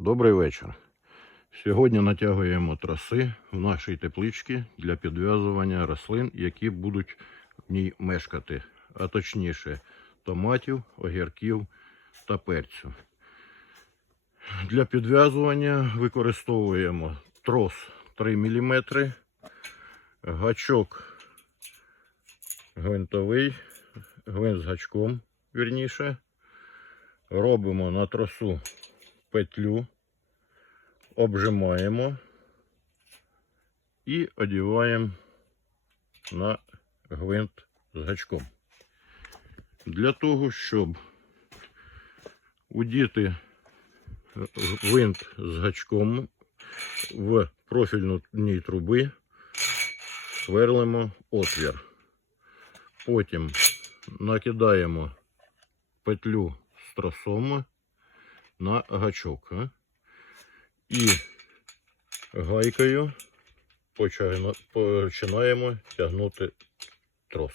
Добрий вечір. Сьогодні натягуємо траси в нашій тепличці для підв'язування рослин, які будуть в ній мешкати, а точніше томатів, огірків та перцю. Для підв'язування використовуємо трос 3 мм, гачок гвинтовий, гвинт з гачком, вірніше. Робимо на тросу петлю, обжимаємо і одіваємо на гвинт з гачком. Для того, щоб удіти гвинт з гачком в профільній труби, сверлимо отвір. Потім накидаємо петлю з тросом на гачок. І гайкою починаємо тягнути трос.